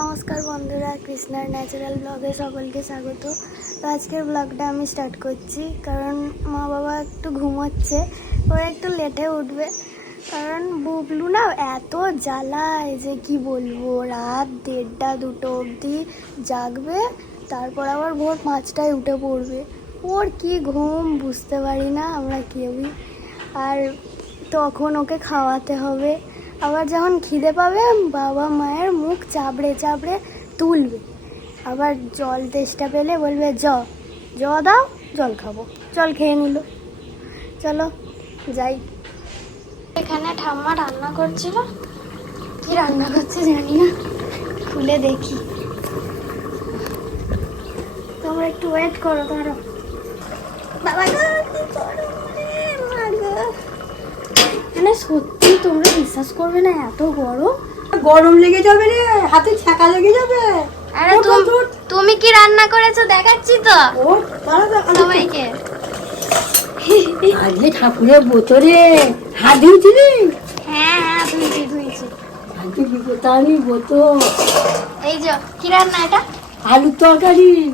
নমস্কার বন্ধুরা, কৃষ্ণার ন্যাচারাল ব্লগে সকলকে স্বাগত। তো আজকের ব্লগটা আমি স্টার্ট করছি, কারণ মা বাবা একটু ঘুমোচ্ছে, ওরা একটু লেটে উঠবে। কারণ বুবলু না এত জ্বালায় যে কি বলব, রাত দেড়টা দুটো অবধি জাগবে, তারপর আবার ভোর পাঁচটায় উঠে পড়বে। ওর কি ঘুম বুঝতে পারি না আমরা কেউই আর তখন ওকে খাওয়াতে হবে। আবার যখন খিদে পাবে, বাবা মায়ের মুখ চাবড়ে চাবড়ে তুলবে। আবার জল তেষ্টা পেলে বলবে, জ জ দাও, জল খাব। জল খেয়ে নিল। চলো, যাই। এখানে ঠাম্মা রান্না করছিল। কি রান্না করছে জানি না। খুলে দেখি। তোমরা একটু ওয়েট করো, ধরো। বাবা। সত্যি তোমরা বিশ্বাস করবে না এত গরম? গরম লেগে যাবে রে হাতে ছাকা লেগে যাবে। আরে তুম- কি রান্না করেছ? দেখাচ্ছি তো। সবাইকে। আজকে ঠাকুরের বোতলে হাত ধুয়েছিলি হ্যাঁ হ্যাঁ ধুইছি আজকে বিপতানি বোতল। এই যে কি রান্না এটা? আলুর তরকারি।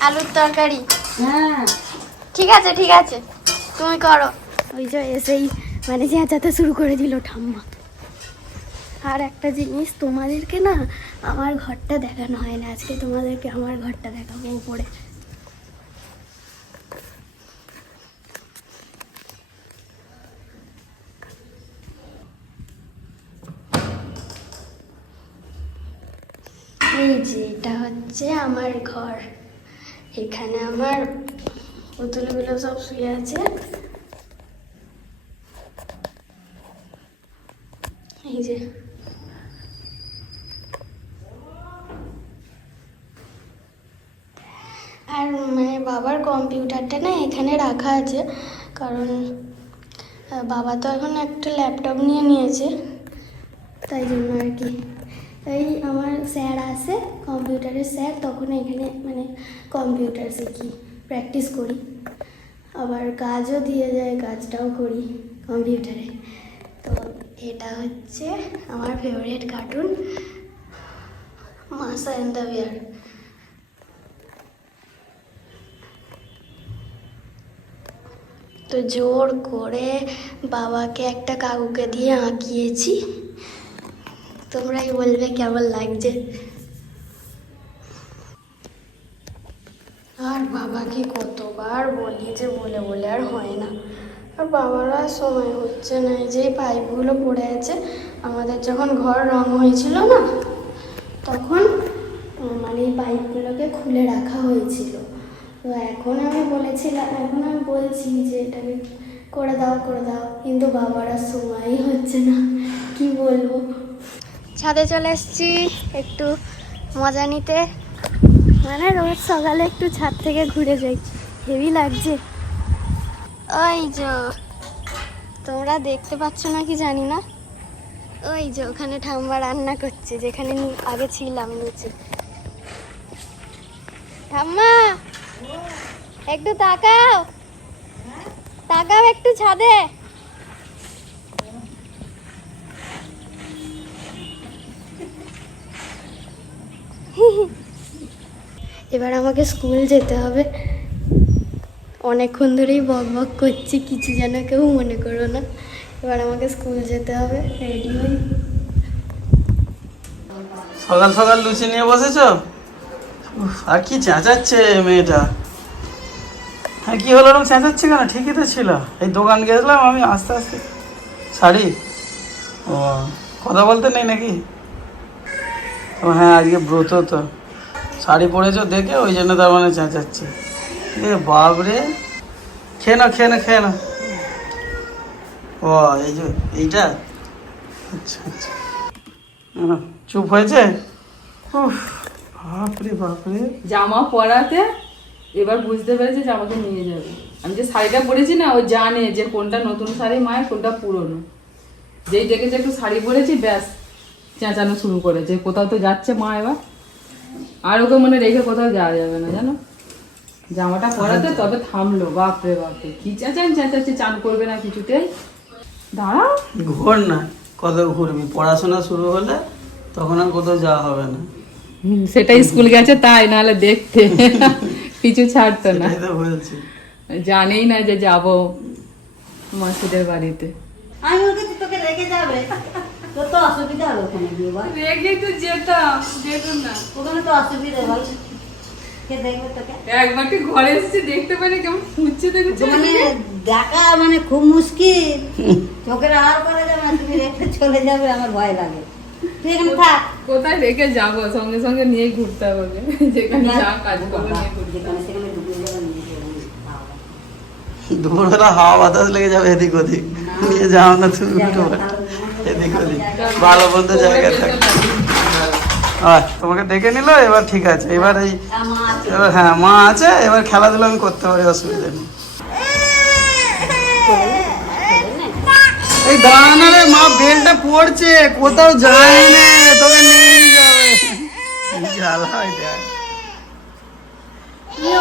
আলুর তরকারি। হ্যাঁ। ঠিক আছে ঠিক আছে। তুমি করো। ওই যে এসেই মানে চেঁচাতে শুরু করে দিল ঠাম্মা। আর একটা জিনিস, তোমাদেরকে না আমার ঘরটা দেখানো হয় না। আজকে তোমাদেরকে আমার ঘরটা দেখাবো উপরে। এই যে, এটা হচ্ছে আমার ঘর। এখানে আমার পুতুলগুলো সব শুয়ে আছে। যে। আর মানে বাবার কম্পিউটারটা না এখানে রাখা আছে, কারণ বাবা তো এখন একটা ল্যাপটপ নিয়ে নিয়েছে, তাই জন্য আর কি। এই আমার স্যার আসে কম্পিউটারের স্যার, তখন এখানে মানে কম্পিউটার শিখি, প্র্যাকটিস করি। আবার কাজও দিয়ে যায়, কাজটাও করি কম্পিউটারে। এটা হচ্ছে আমার favourite cartoon Masha and the bear তো জোর করে বাবাকে একটা কাকুকে দিয়ে আঁকিয়েছি। তোমরাই বলবে কেমন লাগছে? আর বাবাকে কতবার বলি যে বলে বলে আর হয় না। আর বাবার সময় হচ্ছে না, এই যে পাইপগুলো পড়ে আছে, আমাদের যখন ঘর রং হয়েছিল না, তখন মানে এই পাইপগুলোকে খুলে রাখা হয়েছিল। তো এখন আমি বলেছিলাম, এখন আমি বলছি যে এটাকে করে দাও করে দাও, কিন্তু বাবার সময়ই হচ্ছে না, কি বলব? ছাদে চলে এসেছি, একটু মজা নিতে। মানে রোজ সকালে একটু ছাদ থেকে ঘুরে যাই, হেভি লাগছে। ওই যে, তোমরা দেখতে পাচ্ছ না কি জানি না? ওই যে, ওখানে ঠাম্মা রান্না করছে, যেখানে আগে ছিলাম নিচে। ঠাম্মা, একটু তাকাও। তাকাও একটু ছাদে। এবার আমাকে স্কুল যেতে হবে। অনেকক্ষণ ধরেই বক বক করছি, কিছু যেন কেউ মনে করো না। এবার আমাকে স্কুল যেতে হবে রেডি হই। সকাল সকাল লুচি নিয়ে বসেছ? আর কি চেঁচাচ্ছে মেয়েটা? হ্যাঁ কি হলো ওরকম চেঁচাচ্ছে কেন? ঠিকই তো ছিল। এই দোকান গেছিলাম আমি, আস্তে আস্তে। শাড়ি? ও, কথা বলতে নেই নাকি? ও হ্যাঁ আজকে ব্রত তো। শাড়ি পরেছো দেখে, ওই জন্য তার মানে চেঁচাচ্ছে। এ বাপরে। খেয়ে নাও খেয়ে নাও খেয়ে নাও। ও, এই যে এইটা? আচ্ছা আচ্ছা। চুপ হয়েছে? উফ, বাপরে বাপরে। জামা পরাতে এবার বুঝতে পেরেছে যে আমাকে নিয়ে যাবে। আমি যে শাড়িটা পরেছি না, ও জানে যে কোনটা নতুন শাড়ি মায়ের, কোনটা পুরনো। যেই দেখেছে একটু শাড়ি পরেছি, ব্যাস, চেঁচানো শুরু করেছে। কোথাও তো যাচ্ছে মা এবার। আর ওকে মনে রেখে কোথাও যাওয়া যাবে না, জানো? জামাটা পরাতে তবে থামলো বাপরে বাপরে। কি চেঁচান চেঁচাচ্ছে চান করবে না কিছুতেই। দাঁড়াও। ঘোর না কত ঘুরবি পড়াশোনা শুরু হলে তখন আর কোথাও যাওয়া হবে না। সেটাই স্কুল গেছে তাই নাহলে দেখতে। পিছু ছাড়তো না। বলছি। জানেই না যে যাব মাসিদের বাড়িতে। আমি ওকে তো তোকে রেখে যাবে। তোর তো অসুবিধা হবে ওখানে গিয়ে বল। রেগে তো যেতাম যেতাম না। ওখানে তো অসুবিধা বল। কে দেখবে তোকে একবার কি ঘরে এসেছি দেখতে পারি কেমন দেখেছ মানে দেখা মানে খুব মুশকিল। চোখের আর করা যাবে না তুমি রেখে চলে যাবে আমার ভয় লাগে। তুই এখানে থাক। কোথায় রেখে যাব? সঙ্গে সঙ্গে নিয়ে ঘুরতে হবে যেখানে যা কাজ করব যেখানে সেখানে ঢুকে যাবে নিয়ে যাবে খাওয়া। দুপুরবেলা হাওয়া বাতাস লেগে যাবে এদিক ওদিক। নিয়ে যাও না তুমি উঠো এদিক ওদিক। ভালো বলতে জায়গা থাকে। তোমাকে দেখে নিল এবার ঠিক আছে এবার এই এবার হ্যাঁ মা আছে এবার খেলাধুলা আমি করতে পারি অসুবিধা নেই। এই দাঁড়ানো রে মা বেলটা পড়ছে কোথাও যায় না তোকে নিয়ে যাবে। জ্বালা এটা।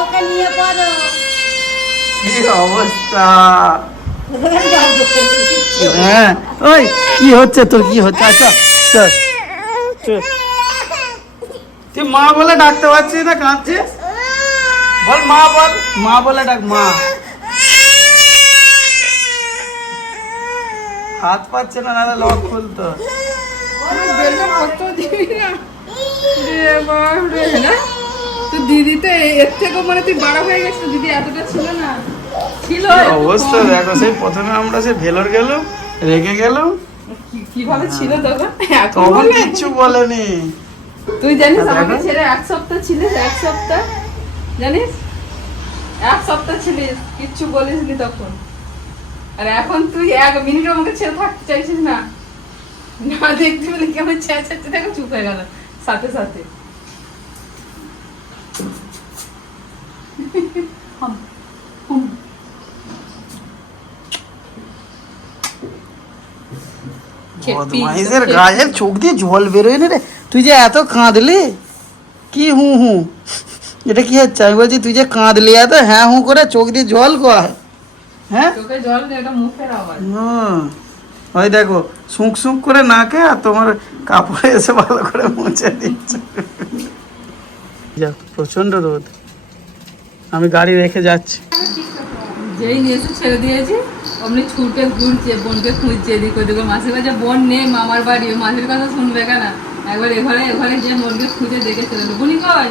ওকে নিয়ে পড়ো? কি অবস্থা? দেখতে। হ্যাঁ ওই কি হচ্ছে তোর কি হচ্ছে? আচ্ছা চল। চল। তুই মা বলে ডাকতে পারছিস না কাঁদছিস? বল মা বল। মা বলে ডাক মা। হাত পাচ্ছে না নাহলে লক খুলতো। দিদি তো এর থেকে মানে তুই বড় হয়ে গেছিস দিদি এতটা ছিল না। ছিল। কি একটু অবস্থা দেখো সেই প্রথমে আমরা সে ভেলোর গেলাম রেগে গেলাম। কি- কীভাবে ছিল তখন? এখন তখন কিচ্ছু বলেনি। তুই জানিস দেখো। আমাকে ছেড়ে এক সপ্তাহ ছিলিস এক সপ্তাহ? জানিস? এক সপ্তাহ ছিলিস কিচ্ছু বলিস নি তখন। আর এখন তুই এক মিনিট আমাকে ছেড়ে থাকতে চাইছিস না। না দেখতে পেলে কেমন চুপ হয়ে গেল। সাথে সাথে। চোখ দিয়ে জল বেরোয় না রে? তুই যে এত কাঁদলি? কি হু হু? এটা কি হচ্ছে? আমি বলছি তুই যে কাঁদলি এত হ্যাঁ হু করে চোখ দিয়ে জল কয় হ্যাঁ। ওই দেখো সুঁক সুঁক করে নাকে আর তোমার কাপড়ে এসে ভালো করে মুছে দিচ্ছে। যাক প্রচণ্ড রোদ। আমি গাড়ি রেখে যাচ্ছি। যেই নিয়ে এসে ছেড়ে দিয়েছি অমনি ছুটে ঘুরছে বোনকে খুঁজছে এদিক ওদিক। মাসির কাছে বোন নেই মামার বাড়ি। মাসির কথা শুনবে কেন? একবার এঘরে এঘরে যে বোনকে খুঁজে দেখে চলে বুনি কয়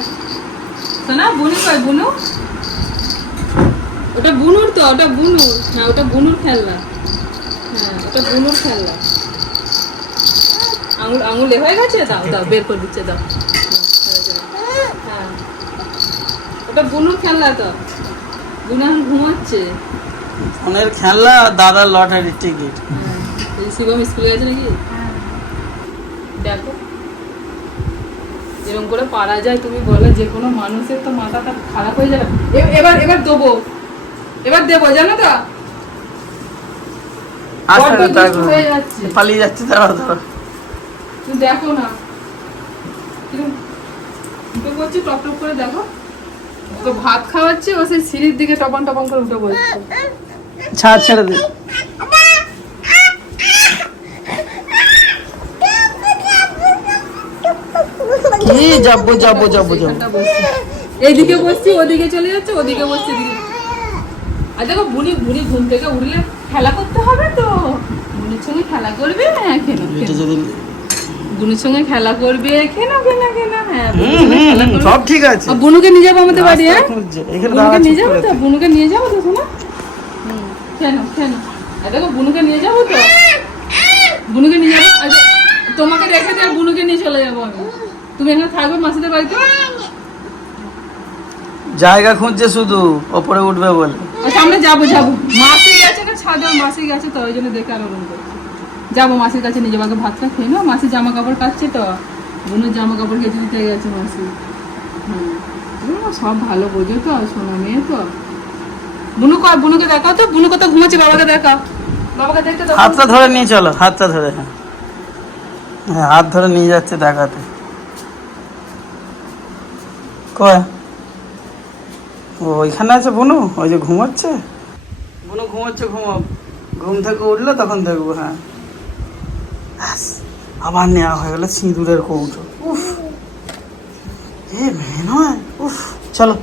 শোনা বুনি কয় বুনু? ওটা বুনুর তো ওটা বুনুর হ্যাঁ ওটা বুনুর খেলনা। হ্যাঁ ওটা বুনুর খেলনা। আঙুল আঙুল এ হয়ে গেছে? দাও দাও বের করে দিচ্ছে দাও। হ্যাঁ। ওটা বুনুর খেলনা তো। বুনু এখন ঘুমাচ্ছে। ফোনের খেলনা দাদার লটারির টিকিট। শিবম স্কুলে গেছে নাকি দেখো এরকম করে পারা যায় তুমি বলো যে কোনো মানুষের তো মাথাটা খারাপ হয়ে যাবে। এবার এবার দেবো। এবার দেবো জানো তো? হয়ে যাচ্ছে। পালিয়ে যাচ্ছে দাঁড়া দাঁড়া তুমি দেখো না। কিরম উঠে পড়ছে টপ টপ করে দেখো। তো ভাত খাওয়াচ্ছে ও সেই সিঁড়ির দিকে টপান টপান করে উঠে পড়ছে ছাড় ছেড়ে দে। কি যাব যাব যাব যাব। এইদিকে বসছি ওদিকে চলে যাচ্ছে ওদিকে বসছি আর দেখো বুনি বুনি ঘুম থেকে উঠলে খেলা করতে হবে তো। বুনির সঙ্গে খেলা করবে? হ্যাঁ বুনির সঙ্গে খেলা করবে? হ্যাঁ হুম, খেলা হুম, করবে। সব ঠিক আছে। বুনুকে নিয়ে যাব আমাদের বাড়ি হ্যাঁ? বুনুকে নিয়ে যাব তো। বুনুকে নিয়ে যাব তো শোনা কেন কেন দেখো বুনুকে নিয়ে যাব তো? বুনুকে নিয়ে যাব? তোমাকে রেখে দিয়ে বুনুকে নিয়ে চলে যাব আমি। তুমি এখানে থাকবে মাসিদের বাড়িতে? জায়গা খুঁজছে শুধু ওপরে উঠবে বলে। আচ্ছা আমরা যাব যাব। মাসি গেছে না ছাদে মাসি গেছে তো ওই জন্য দেখে আরও করছি। যাব মাসির কাছে নিজে যাব ভাতটা খেয়ে নাও। মাসি জামা কাপড় কাচ্ছে তো বোনের জামা কাপড় কেটে দিতে গেছে মাসি। হুম। সব ভালো বোঝো তো সোনা মেয়ে তো। বুনু কর বুনুকে দেখাও তো বুনু কত ঘুমাচ্ছে বাবাকে দেখাও। বাবাকে দেখতে হাতটা ধরে নিয়ে চলো হাতটা ধরে। হ্যাঁ হ্যাঁ হাত ধরে নিয়ে যাচ্ছে দেখাতে। কয়? ও, ওইখানে আছে বুনু? ওই যে ঘুমাচ্ছে? বুনু ঘুমাচ্ছে ঘুমাও ঘুম থেকে উঠলে তখন দেখব হ্যাঁ। আবার নেওয়া হয়ে গেলো সিঁদুরের কৌটো। উফ। এ মেয়ে নয়? উফ, চলো।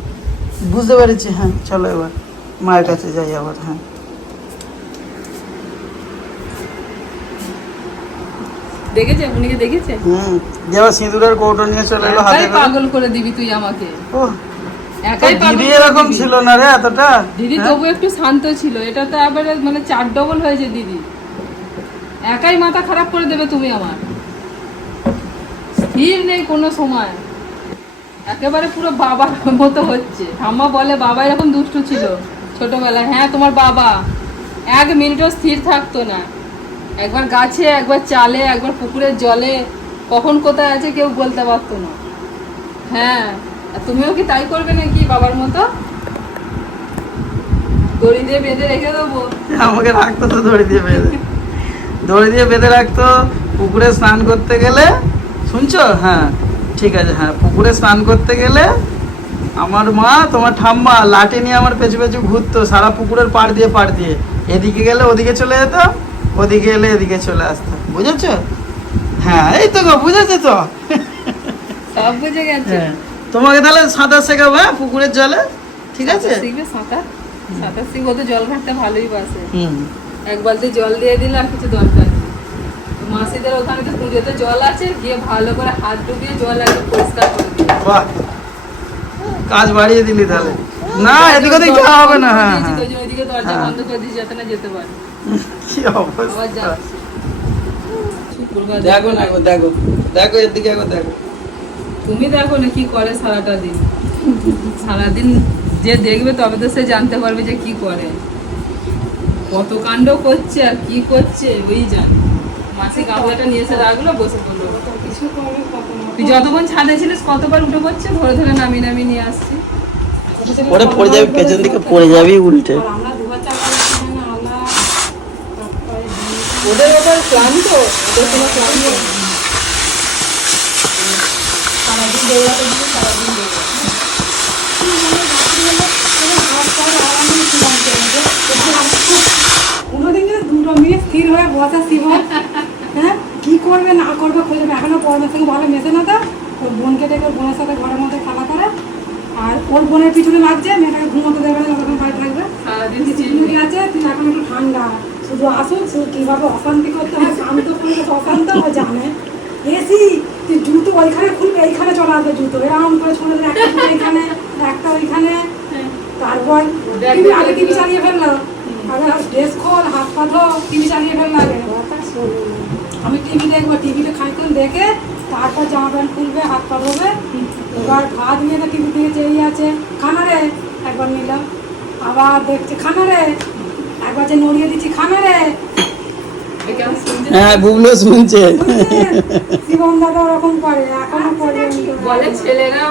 বুঝতে পেরেছি হ্যাঁ চলো এবার। মায়ের কাছে যাই আবার হ্যাঁ। দেখেছে? উনিকে দেখেছে? হুম সিঁদুরের কৌটো নিয়ে চলে এলো হাতে পাগল করে দিবি তুই আমাকে। একাই পাগল দিদি এরকম ছিল না রে এতটা? দিদি হ্যাঁ? তবু একটু শান্ত ছিল। এটা তো আবার মানে চার ডবল হয়েছে দিদি। একাই মাথা খারাপ করে দেবে তুমি আমার। স্থির নেই কোনো সময়। একেবারে পুরো বাবার মতো হচ্ছে। ঠাম্মা বলে বাবা এরকম দুষ্টু ছিল ছোটবেলায়। হ্যাঁ তোমার বাবা। এক মিনিটও স্থির থাকতো না। একবার গাছে, একবার চালে, একবার পুকুরের জলে, কখন কোথায় আছে কেউ বলতে পারতো না। হ্যাঁ তুমিও কি তাই করবে নাকি বাবার মতো? দড়ি দিয়ে বেঁধে রেখে দেবো। আমাকে রাখতো তো দড়ি দিয়ে বেঁধে। দড়ি দিয়ে বেঁধে রাখতো পুকুরে স্নান করতে গেলে। শুনছো? হ্যাঁ ঠিক আছে হ্যাঁ পুকুরে স্নান করতে গেলে আমার মা, তোমার ঠাম্মা লাঠি নিয়ে আমার পেছু পেছু ঘুরতো সারা পুকুরের পাড় দিয়ে পাড় দিয়ে। এদিকে গেলে ওদিকে চলে যেত। ওদিকে এলে এদিকে চলে আসতো বুঝেছ? হ্যাঁ এই তো গো বুঝেছ তো? সব বুঝে গেছে। হ্যাঁ। তোমাকে তাহলে সাঁতার শেখাবো হ্যাঁ পুকুরের জলে? ঠিক আছে? শিখবে সাঁতার সাঁতার শিখব তো জল ঘাটতে ভালোই বাসে। এক বালতি জল দিয়ে দিলে আর কিছু দরকার নেই। মাসিদের ওখানে তো পুজোতে জল আছে গিয়ে ভালো করে হাত ডুবিয়ে জল একদম পরিষ্কার করে বাহ। কাজ বাড়িয়ে দিলি তাহলে। না এদিকে ওদিকে যাওয়া হবে না হ্যাঁ হ্যাঁ। ওইদিকে দরজা হ্যাঁ। বন্ধ করে দিয়েছি যাতে না যেতে পারে। কি অবস্থা? দেখো না দেখো। দেখো এদিকে দেখো। তুমি দেখো না কি করে সারাটা দিন। সারাদিন যে দেখবে তবে তো সে জানতে পারবে যে কি করে। কত কাণ্ড করছে আর কি করছে ওই জানে। মাসি গামলাটা নিয়ে এসে রাখল বসে পড়ল। তুই যতক্ষণ ছাদে ছিলিস কতবার উঠে পড়ছে ধরে ধরে নামিয়ে নামিয়ে নিয়ে আসছি। ওরে পড়ে যাবি পেছন দিকে পড়ে যাবি উল্টে। ওদের ওপর ক্লান্ত? ওদের কোনো ক্লান্ত। সারাদিন দৌড়াতে সারাদিন কোনোদিন যদি দুটো মেয়ে স্থির হয়ে বসে শিবন হ্যাঁ? কি করবে না করবে খুঁজে নেবে। এখনও পরমের সঙ্গে ভালো মেশে না তো। ওর বোনকে ডেকে বোনের সাথে ঘরের মধ্যে খেলা করে। আর ওর বোনের পিছনে লাগছে মেয়েটাকে ঘুমোতে দেবে না যতক্ষণ বাড়ি থাকবে। আছে তুই এখন একটু ঠান্ডা। শুধু আসুন, শুধু কীভাবে অশান্তি করতে হয়, শান্ত পরিবেশ অশান্ত ও জানে এসি, তুই জুতো ওইখানে খুলবে, এইখানে চলে আসবে জুতো এরকম করে ছোট একটা জুতো এইখানে, একটা ওইখানে। তারপর টিভি আগে টিভি চালিয়ে ফেলল। আগে ড্রেস খোল, হাত পা ধো, টিভি চালিয়ে ফেলল আগে। আমি টিভি দেখব, টিভিতে খানিক্ষণ দেখে তারপর জামা প্যান্ট খুলবে, হাত পা ধোবে। এবার ভাত নিয়ে টিভি দিকে চেয়ে আছে। খানা রে একবার নিলাম। আবার দেখছে খানা রে একবার যে নড়িয়ে দিচ্ছি খানা রে। হ্যাঁ বুবলো শুনছে। বুঝলেন? দাদা ওরকম করে এখনও পর্যন্ত বলে ছেলেরা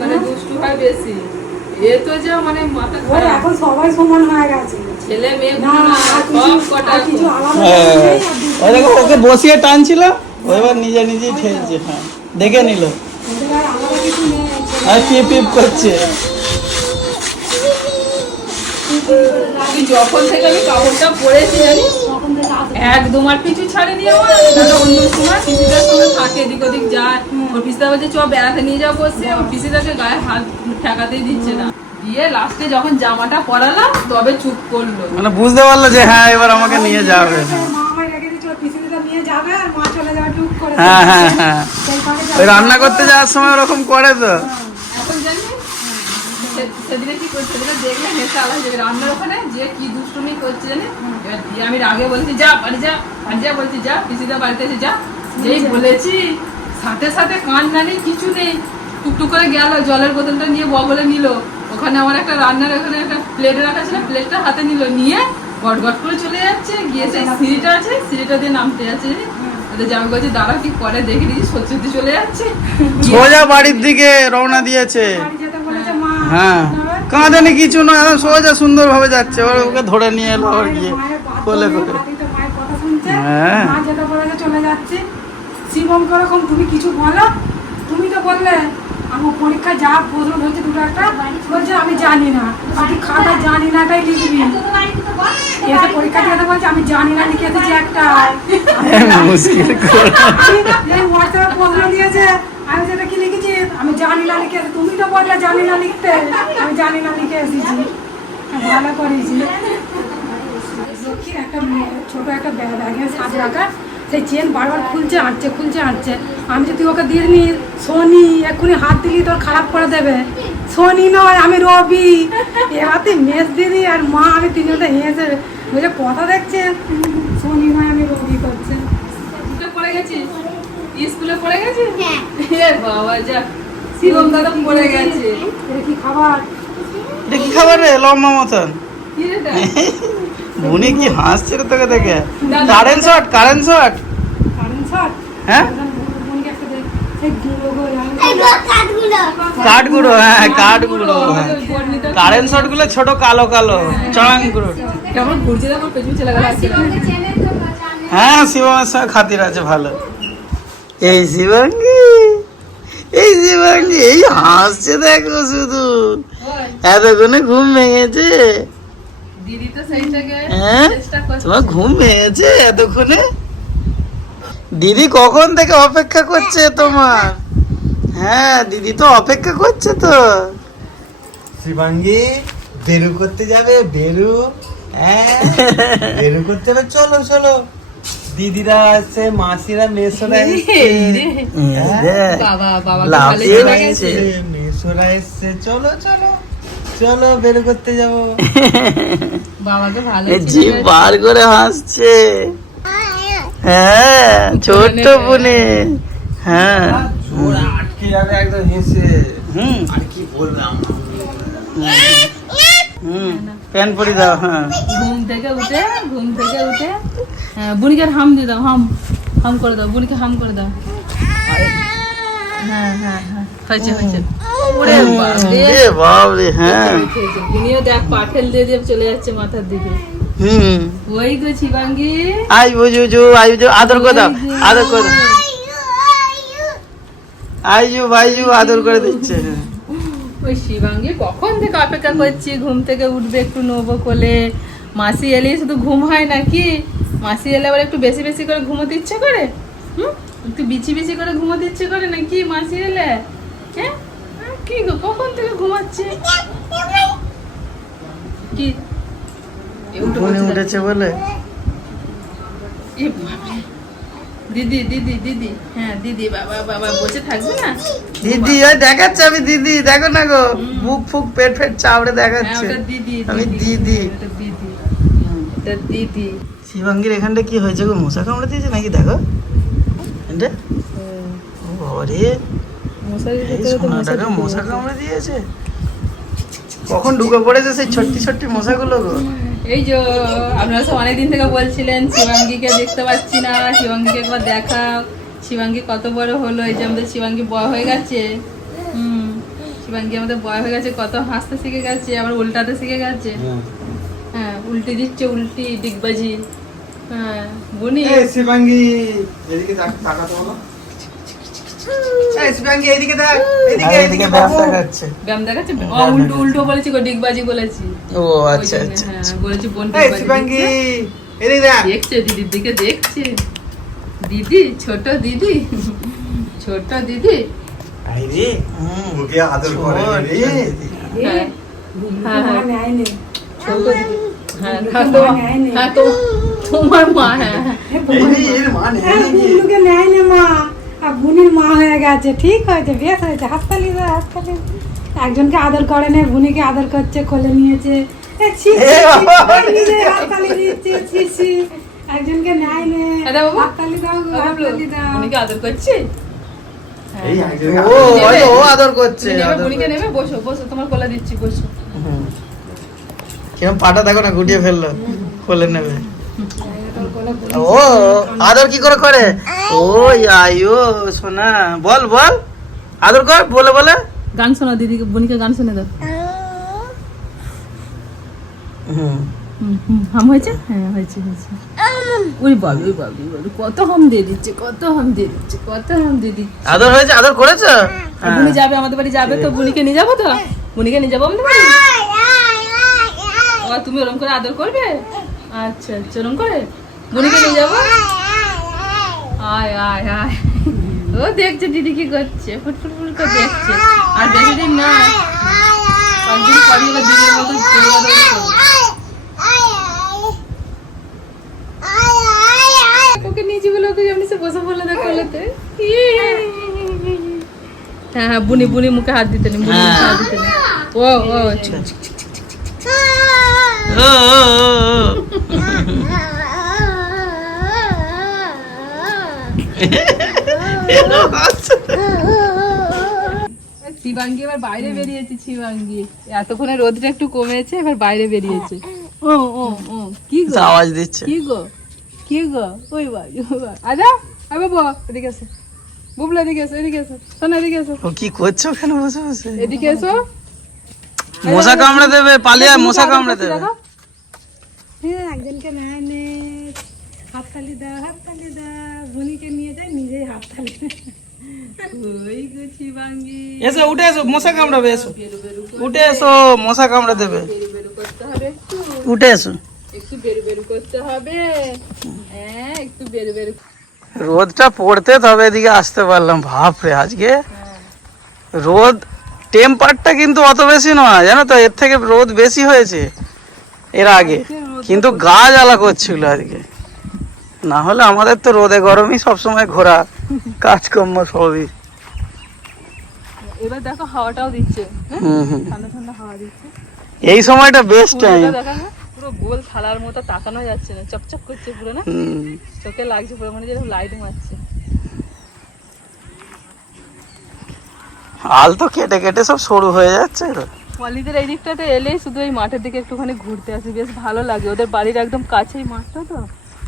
মানে দুষ্টু হয় বেশি। এ তো যা মানে মাথা খারাপ। এখন সবাই সমান হয়ে গেছে। ছেলে মেয়ে সব কটা কিছু আলাদা হ্যাঁ। দেখো ওকে বসিয়ে টানছিল এবার নিজে নিজেই ঠেলছে হ্যাঁ দেখে নিল। আর পিপ পিপ করছে। আমি যখন থেকে আমি কাপড়টা পরেছি জানিস এক দুমার পিছু ছাড়েনি আমার তাহলে অন্য সময় পিসিদের সঙ্গে থাকে এদিক ওদিক যায়। ওর পিসিদা বলছে চ বেড়াতে নিয়ে যাও বসে ওর পিসিদাকে গায়ে হাত ঠেকাতেই দিচ্ছে না। দিয়ে লাস্টে যখন জামাটা পরালাম তবে চুপ করল। মানে বুঝতে পারল যে হ্যাঁ এবার আমাকে নিয়ে যাবে। হ্যাঁ যাবে যাবে হ্যাঁ হ্যাঁ হ্যাঁ। যাবে। রান্না করতে যাওয়ার সময় ওরকম করে তো। সে- সেদিনে কি করছে সেদিনে দেখলে হেসে আলাদা যাবে রান্নার ওখানে যে কি দুষ্টুমি করছে জানিস এবার দিয়ে আমি রাগে বলছি যা বাড়ি যা বাড়ি যা বলছি যা পিসিদা বাড়িতে এসে যা। যেই বলেছি সাথে সাথে কান্না নেই কিছু নেই। টুকটুক করে গেল জলের বোতলটা নিয়ে বগলে নিল। ওখানে আমার একটা রান্নার ওখানে একটা প্লেট রাখা ছিল প্লেটটা হাতে নিল নিয়ে গট গট করে চলে যাচ্ছে। গিয়ে সেই সিঁড়িটা আছে সিঁড়িটা দিয়ে নামতে যাচ্ছে ওদের জামাই বলছে দাঁড়া কি করে দেখে দিচ্ছি সত্যি সত্যি চলে যাচ্ছে। সোজা বাড়ির দিকে রওনা দিয়েছে। হ্যাঁ। কাঁদানি কিছু না একদম সোজা সুন্দর ভাবে যাচ্ছে। ওর ওকে ধরে নিয়ে এলো আর গিয়ে বাধ্য কোলে হয়ে। চলে যাচ্ছে শিবম রকম তুমি কিছু বলো তুমি তো বললে আমার পরীক্ষায় যা প্রশ্ন হচ্ছে দুটো একটা বলছে আমি জানি না আমি খাতা জানি নাটাই লিখবি এসে পরীক্ষা দিতে বলছে আমি জানি না লিখে একটা হোয়াটসঅ্যাপে প্রশ্ন দিয়েছে। আমি যেটা কি লিখেছি? আমি জানি না লিখে। তুমি তো বললে জানি না লিখতে। আমি জানি না লিখে এসেছি। ভালো করেছি। একটা ছোট একটা ব্যাগ সাজ রাখা সেই চেন বারবার খুলছে, আঁটছে খুলছে, আঁটছে। আমি যদি ওকে দিয়ে নি শনি এক্ষুনি হাত দিলি তোর খারাপ করে দেবে। শনি নয়, আমি রবি। এবারে মেস দিদি আর মা, আমি তিনজনে হেসে বলছে, কথা দেখছেন? শনি নয়, আমি রবি করছে। স্কুলে পড়ে গেছিস এ বাবা যা শিবম দাদা পড়ে গেছে। এটা কি খাবার? এটা কি খাবার রে লম্বা মতন? বুনি কি হাসছে রে তোকে দেখে? Current shot current shot current shot হ্যাঁ? কাঠগুলো। হ্যাঁ কাঠগুলো হ্যাঁ। কারেন্ট শটগুলো ছোট কালো কালো চড়াংগুলো গেল আজকে। হ্যাঁ শিবমের সঙ্গে খাতির আছে ভালো। এই শিবাঙ্গি এই শিবাঙ্গি এই হাসছে দেখো শুধু। এতক্ষণে ঘুম ভেঙেছে। দিদি তো সেই থেকে হ্যাঁ তোমার ঘুম ভেঙেছে এতক্ষণে? দিদি কখন থেকে অপেক্ষা করছে তোমার? হ্যাঁ দিদি তো অপেক্ষা করছে তো। শিবাঙ্গি বেরু করতে যাবে বেরু। হ্যাঁ বেরু করতে যাবে চলো চলো। দিদিরা আসছে মাসিরা মেসোরা এসছে। হ্যাঁ। মেসোরা এসছে। চলো চলো চলো বেরু করতে যাব। বাবাকে ভালো এই জিভ বার করে হাসছে। হ্যাঁ ছোট্ট বুনে হ্যাঁ। ওরা আটকে যাবে একদম হেসে। হুম। আর কি বলবে আমার হুম প্যান পরি দাও হ্যাঁ। ঘুম থেকে উঠে ঘুম থেকে উঠে। হ্যাঁ, বুনিকে হাম দিয়ে দাও হাম হাম করে দাও বুনিকে হাম করে দাও। হ্যাঁ হ্যাঁ হ্যাঁ হয়েছে হয়েছে। ওরে বাপরে। হ্যাঁ। বুনিও দেখ পাঠেল দিয়ে দিয়ে চলে যাচ্ছে মাথার দিকে। হুম। ওই গো শিবাঙ্গি। আই বুঝু বুঝু আই বুঝু আদর করে দাও আদর করে দাও। আইজু ভাইজু আদর করে দিচ্ছে। ওই শিবাঙ্গি কখন থেকে অপেক্ষা করছি? ঘুম থেকে উঠবে একটু নেব কোলে। মাসি এলে শুধু ঘুম হয় নাকি? মাসি এলে আবার একটু বেশি বেশি করে ঘুমোতে ইচ্ছে করে? হুম? একটু বিচি বিছি করে ঘুমোতে ইচ্ছে করে নাকি মাসি এলে? হ্যাঁ? কি গো কখন থেকে ঘুমাচ্ছে? কি? উঠেছে বলে? দিদি দিদি দিদি। হ্যাঁ দিদি বাবা বাবা বসে থাকবে না? দিদি ওই দেখাচ্ছে আমি দিদি। দেখো না গো বুক ফুক পেট ফেট চাপড়ে হ্যাঁ দেখাচ্ছে। ওটা দিদি আমি দিদি ওটা দিদি। শিবাঙ্গির এখানটা কি হয়েছে গো? মশা কামড়ে দিয়েছে নাকি? দেখো। এটা ও বাবা রে। মশা মশা কামড়ে দিয়েছে। কখন ঢুকে পড়েছে সেই ছোট্টি ছোট্টি মশাগুলো গো? এই যে আপনারা সব অনেকদিন থেকে বলছিলেন শিবাঙ্গীকে দেখতে পাচ্ছি না। শিবাঙ্গীকে একবার দেখাও। শিবাঙ্গী কত বড় হলো? এই যে আমাদের শিবাঙ্গী বয় হয়ে গেছে। হুম। শিবাঙ্গী আমাদের বয় হয়ে গেছে কত হাসতে শিখে গেছে আবার উল্টাতে শিখে গেছে। হ্যাঁ উল্টে দিচ্ছে উল্টি ডিগবাজি। হ্যাঁ বুনি। এই শিবাঙ্গি এদিকে তাক- তাকাতে বলো এই শিবাঙ্গি এইদিকে দেখ এদিকে এদিকে এদিকে দেখাচ্ছে। ব্যায়াম দেখাচ্ছে? ও উল্টো উল্টো বলেছি গো ডিগবাজি বলেছি। ও আচ্ছা আচ্ছা হ্যাঁ বলেছি বোন এই শিবাঙ্গি দেখছে। এদিকে দেখ। দেখছে দিদির দিকে দেখছে। দিদি ছোট দিদি ছোট দিদি। আই রে আদর করে রে। হ্যাঁ হ্যাঁ ছোট দিদি। হ্যাঁ হ্যাঁ তো হ্যাঁ তোমার মা হ্যাঁ হ্যাঁ। এই রে, এর মা নেই হ্যাঁ, নাকি? বুবলুকে নেয় নে মা আর বুনির মা হয়ে গেছে ঠিক হয়েছে বেশ হয়েছে হাততালি দাও একজনকে আদর করে নে বুনিকে আদর করছে কোলে নিয়েছে। একজনকে নেয় নে হাততালি দাও গো, বাবলু, হাততালি দাও বুনিকে আদর করছি ও আদর করছে নেবে বুনিকে বসো বসো তোমার কোলে দিচ্ছি বসো। কিরম পাটা দেখো না গুটিয়ে ফেলল কোলে নেবে। ও আদর কি করে করে? ও আয়ো সোনা বল বল আদর কর বলে বলে। গান শোনা দিদিকে বুনিকে গান শুনে দাও হুম। হয়েছে? হ্যাঁ হয়েছে হয়েছে। ওই বাবু ওই বাবু বাবু, কত হাম দিয়ে দিচ্ছে কত হাম দিয়ে দিচ্ছে কত হাম দিয়ে দিচ্ছে। আদর হয়েছে আদর করেছ? বুনি যাবে আমাদের বাড়ি যাবে তো বুনিকে নিয়ে যাব তো? বুনিকে নিয়ে যাব আমাদের বাড়ি? ও তুমি ওরম করে আদর করবে? আচ্ছা আচ্ছা ওরম করে? বুনিকে নিয়ে যাব? আয় আয় আয়। ও দেখছে দিদি কি করছে ফুটফুট ফুট করে দেখছে। আর বেশি দিন না। বলে ওকে সে দেখ হ্যাঁ হ্যাঁ বুনি বুনি মুখে হাত দিতে নেই বুনি মুখে হাত নেই। ও ও ছি, ছি, ছি। ও, ও, ও, ও। শিবাঙ্গি এবার বাইরে বেরিয়েছে শিবাঙ্গি। এতক্ষণে রোদটা একটু কমেছে এবার বাইরে বেরিয়েছে। ও ও ও কি গো? আওয়াজ দিচ্ছে। কি গো? কি গো? ওই বাই আই বাবা এদিকে এসো। বুবলা এদিকে এসো এদিকে এসো। শোনো এদিকে এসো। ও কি করছ ওখানে বসে বসে? এদিকে এসো। মশা কামড়ে দেবে পালিয়ে মশা কামড়ে দেবে। হ্যাঁ একজনকে নেয় নে হাততালি দাও হাততালি দাও বুনিকে নিয়ে যায় নিজেই হাততালি দেয়। ওই গো শিবাঙ্গি এসো উঠে এসো মশা কামড়াবে এসো। উঠে এসো মশা কামড়ে দেবে বেরু বেরু করতে হবে উঠে এসো। একটু বেরু বেরু করতে হবে। হ্যাঁ একটু বেরু বেরু। রোদটা পড়তে তবে এদিকে আসতে পারলাম। বাপরে আজকে রোদ টেম্পারটা কিন্তু অত বেশি নয় জানো তো? এর থেকে রোদ বেশি হয়েছে এর আগে। কিন্তু গা জ্বালা করছিল আজকে। না হলে আমাদের তো রোদে গরমই সবসময় ঘোরা কাজকর্ম সবই। এবার দেখো হাওয়াটাও দিচ্ছে হ্যাঁ? ঠান্ডা ঠান্ডা হাওয়া দিচ্ছে। এই সময়টা বেস্ট টাইম পুরো গোল থালার মতো তাকানো যাচ্ছে না চকচক করছে পুরো না? চোখে লাগছে পুরো মনে যেরকম লাইট মারছে। হাল তো কেটে কেটে সব সরু হয়ে যাচ্ছে পলিদের এই দিকটাতে এলেই শুধু এই মাঠের দিকে একটুখানি ঘুরতে আসি বেশ ভালো লাগে ওদের বাড়ির একদম কাছেই মাঠটা তো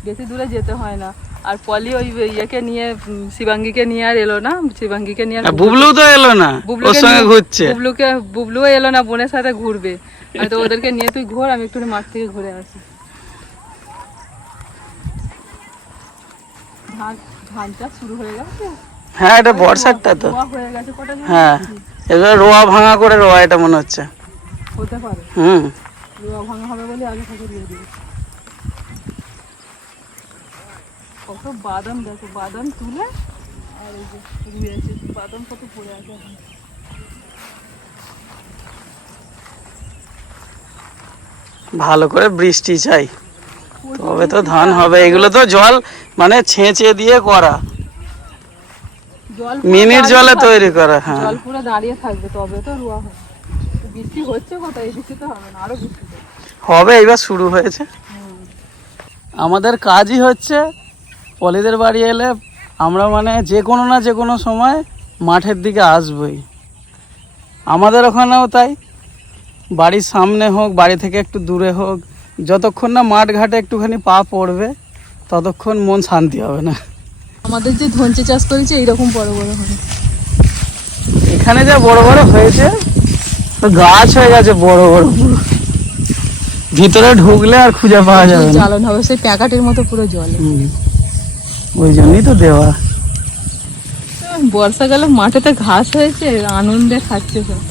বেশি দূরে যেতে হয় না আর পলি ওই ইয়েকে নিয়ে শিবাঙ্গীকে নিয়ে আর এলো না শিবাঙ্গীকে নিয়ে বুবলু তো এলো না ওর সঙ্গে ঘুরছে বুবলুকে বুবলুও এলো না বোনের সাথে ঘুরবে আমি তো ওদেরকে নিয়ে তুই ঘোর আমি একটু মাঠ থেকে ঘুরে আসি ধান ধান চাষ শুরু হয়ে গেছে হ্যাঁ এটা বর্ষারটা তো হয়ে গেছে কটা হ্যাঁ এবার রোয়া ভাঙা করে রোয়া এটা মনে হচ্ছে। হতে পারে। হুম। রোয়া ভাঙা হবে বলে আগে থেকে দিয়ে দিবি কত বাদাম দেখো বাদাম তুলে আর এই যে রুয়েছে বাদাম কত পড়ে আছে এখন। ভালো করে বৃষ্টি চাই। তবে তো ধান হবে এগুলো তো জল মানে ছেঁচে দিয়ে করা। মিনিট জলে তৈরি করা হ্যাঁ। জল পুরো দাঁড়িয়ে থাকবে তবে তো রোয়া হবে বৃষ্টি হচ্ছে কোথায়? এই বৃষ্টি তো হবে না আরও বৃষ্টি। হবে। এবার শুরু হয়েছে। আমাদের কাজই হচ্ছে পলিদের বাড়ি এলে আমরা মানে যে কোনো না যে কোনো সময় মাঠের দিকে আসবই। আমাদের ওখানেও তাই। বাড়ির সামনে হোক বাড়ি থেকে একটু দূরে হোক যতক্ষণ না মাঠ ঘাটে একটুখানি পা পড়বে ততক্ষণ মন শান্তি হবে না। আমাদের যে ধনচে চাষ করেছে এইরকম বড় বড় হবে এখানে যা বড় বড় হয়েছে গাছ হয়ে গেছে বড় বড় ভিতরে ঢুকলে আর খুঁজে পাওয়া যাবে না। জ্বালানো হবে সেই প্যাকাটের মতো পুরো জলে। ওই জন্যই তো দেওয়া। বর্ষাকালে মাঠেতে ঘাস হয়েছে আনন্দে খাচ্ছে সব।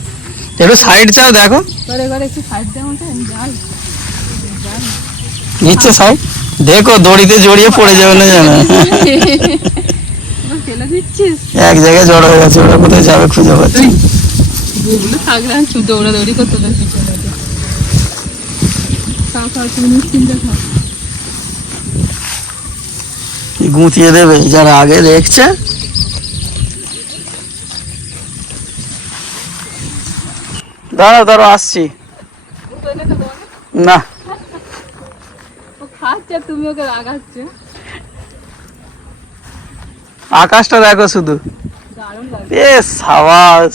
একটু সাইড চাও দেখো। এবার এবার একটু সাইড দেওয়া যাই। নিচ্ছে সাইড দেখো দড়িতে জড়িয়ে পড়ে যাবে না জানো। এক জায়গায় জড়ো হয়ে গেছে ওরা কোথায় যাবে খুঁজে পাচ্ছে গুঁতিয়ে দেবে যারা আগে দেখছে? দাঁড়াও দাঁড়াও আসছি। না। তুমি ওকে রাগাচ্ছে আকাশটা দেখো শুধু। এ সাবাস।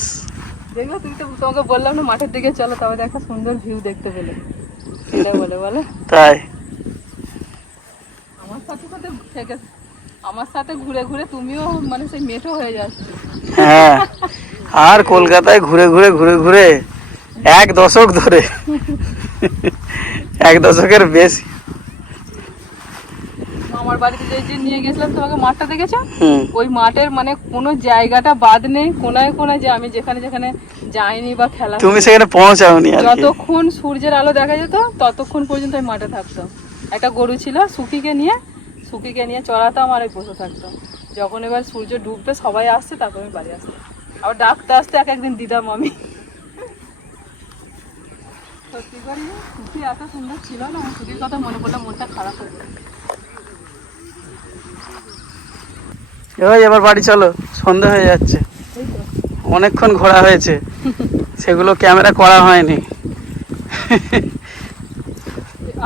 দেখবে তুমি তো তোমাকে বললাম না মাঠের দিকে চলো তবে একটা সুন্দর ভিউ দেখতে পেলে। সেটা বলে বলে। তাই। আমার সাথে সাথে থেকে আমার সাথে ঘুরে ঘুরে তুমিও মানে সেই মেঠো হয়ে যাচ্ছ। হ্যাঁ। আর কলকাতায় ঘুরে ঘুরে ঘুরে ঘুরে এক দশক ধরে এক দশকের বেশি। আমার বাড়িতে যে যে নিয়ে গেছিলাম তোমাকে মাঠটা দেখেছ? ওই মাঠের মানে কোনো জায়গাটা বাদ নেই কোনায় কোনায় যে আমি যেখানে যেখানে যাইনি বা খেলা তুমি সেখানে পৌঁছাওনি আর যতক্ষণ সূর্যের আলো দেখা যেত ততক্ষণ পর্যন্ত আমি মাঠে থাকতাম একটা গরু ছিল সুকিকে নিয়ে সুকিকে নিয়ে চড়াতাম আর ওই বসে থাকতাম যখন এবার সূর্য ডুববে সবাই আসছে তারপর আমি বাড়ি আসতে আবার ডাকতে আসতে এক একদিন দিদাম আমি। সত্যি করে খুশি এত সুন্দর ছিল না ছুটির কথা মনে পড়লে মনটা খারাপ হয়ে যায়। এবার এবার বাড়ি চলো সন্ধে হয়ে যাচ্ছে। অনেকক্ষণ ঘোরা হয়েছে সেগুলো ক্যামেরা করা হয়নি।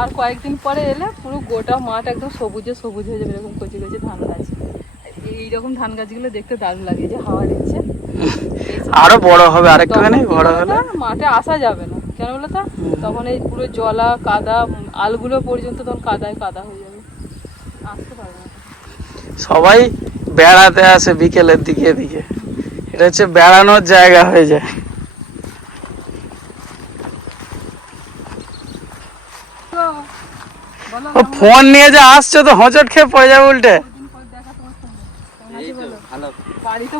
আর কয়েকদিন পরে এলে পুরো গোটা মাঠ একদম সবুজে সবুজ হয়ে যাবে এরকম কচি কচি ধান গাছ। এইরকম ধান গাছগুলো দেখতে দারুণ লাগে যে হাওয়া দিচ্ছে। আরও বড় হবে আরেকটুখানি বড়? হলে? মাঠে আসা যাবে না। কেন বলো তো? তখন এই পুরো জলা কাদা আলগুলো পর্যন্ত তখন কাদায় কাদা হয়ে যাবে। আসতে পারবে না। সবাই বেড়াতে আসে বিকেলের দিকে এদিকে। এটা হচ্ছে বেড়ানোর জায়গা হয়ে যায়। ও ফোন নিয়ে যে আসছো তো হোঁচট খেয়ে পড়ে যাবে উল্টে।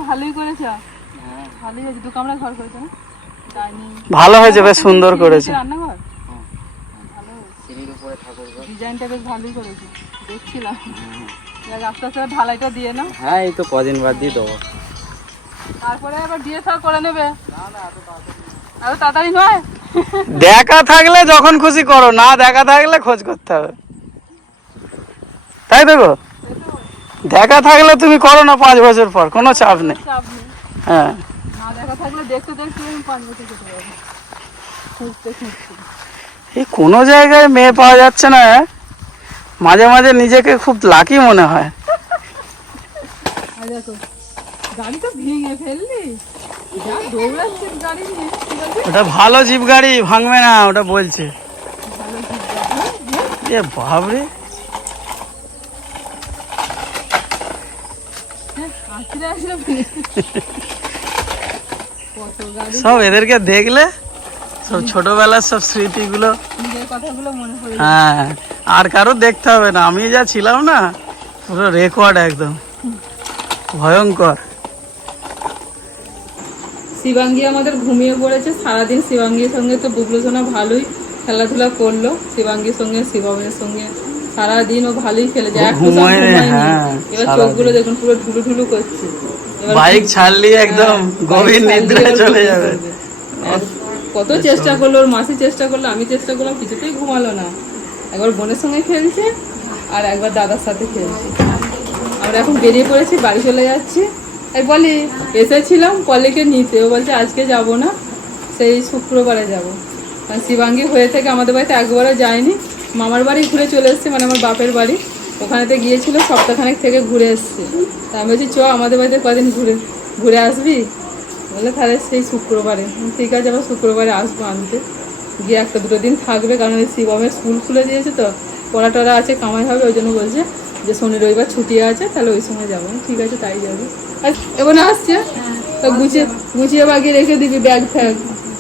ভালোই করেছ। ভালোই হয়েছে। দু কামরা ঘর করেছে না? ডাইনিং। ভালো হয়েছে বেশ সুন্দর করেছে। রান্নাঘর? ডিজাইনটা বেশ ভালোই করেছে। দেখছিলাম। আস্তে ঢালাইটা দিয়ে না হ্যাঁ এই তো কদিন বাদ দিয়ে দেবো। তারপরে আবার করে নেবে। তাড়াতাড়ি নয়। দেখা থাকলে যখন খুশি করো না দেখা থাকলে খোঁজ করতে হবে। তাই দেখো দেখা থাকলে তুমি করো না পাঁচ বছর পর কোনো চাপ নেই। চাপ নেই। হ্যাঁ। না দেখা থাকলে দেখতে পাঁচ বছর এই কোনো জায়গায় মেয়ে পাওয়া যাচ্ছে না মাঝে মাঝে নিজেকে খুব লাকি মনে হয়। ওটা ভালো জিপ গাড়ি ভাঙবে না ওটা বলছে। এ বাবরে গাড়ি সব এদেরকে দেখলে সব ছোটবেলার সব স্মৃতিগুলো। যায়। হ্যাঁ আর কারও দেখতে হবে না। আমি যা ছিলাম না পুরো রেকর্ড একদম। ভয়ঙ্কর। শিবাঙ্গী আমাদের ঘুমিয়ে পড়েছে। সারাদিন শিবাঙ্গীর সঙ্গে তো বুবলুসোনা ভালোই খেলাধুলা করল। শিবাঙ্গীর সঙ্গে শিবমের সঙ্গে। সারাদিন ও ভালোই রে, ঘুমায়নি। হ্যাঁ, এবার সারাদিন। চোখগুলো দেখুন পুরো ঢুলু ঢুলু করছে বাইক ছাড়লি একদম হ্যাঁ, গভীর নিদ্রায় চলে যাবে। কত চেষ্টা করল ওর মাসি চেষ্টা করল আমি চেষ্টা করলাম কিছুতেই ঘুমালো না। একবার বোনের সঙ্গে খেলছে আর একবার দাদার সাথে খেলছে। আমরা এখন বেরিয়ে পড়েছি বাড়ি চলে যাচ্ছি। এই বলি এসেছিলাম পলিকে নিতে ও বলছে আজকে যাব না সেই শুক্রবারে যাব। আর শিবাঙ্গী হয়ে থেকে আমাদের বাড়িতে একবারও যায়নি। মামার বাড়ি ঘুরে চলে এসছে মানে আমার বাপের বাড়ি। ওখানেতে গিয়েছিল সপ্তাহখানেক থেকে ঘুরে এসছে। তা আমি বলছি চ আমাদের বাড়িতে কদিন ঘুরে ঘুরে আসবি? বলে তাহলে সেই শুক্রবারে। ঠিক আছে আবার শুক্রবারে আসব আনতে। গিয়ে একটা দুটো দিন থাকবে কারণ ওই শিবমের স্কুল খুলে দিয়েছে তো। পড়া টড়া আছে কামাই হবে ওই জন্য বলছে যে শনি রবিবার ছুটি আছে তাহলে ওই সময় যাব। ঠিক আছে তাই যাব। আর এবার আসছে? তো গুছিয়ে গুছিয়ে বাগিয়ে রেখে দিবি ব্যাগ ফ্যাগ।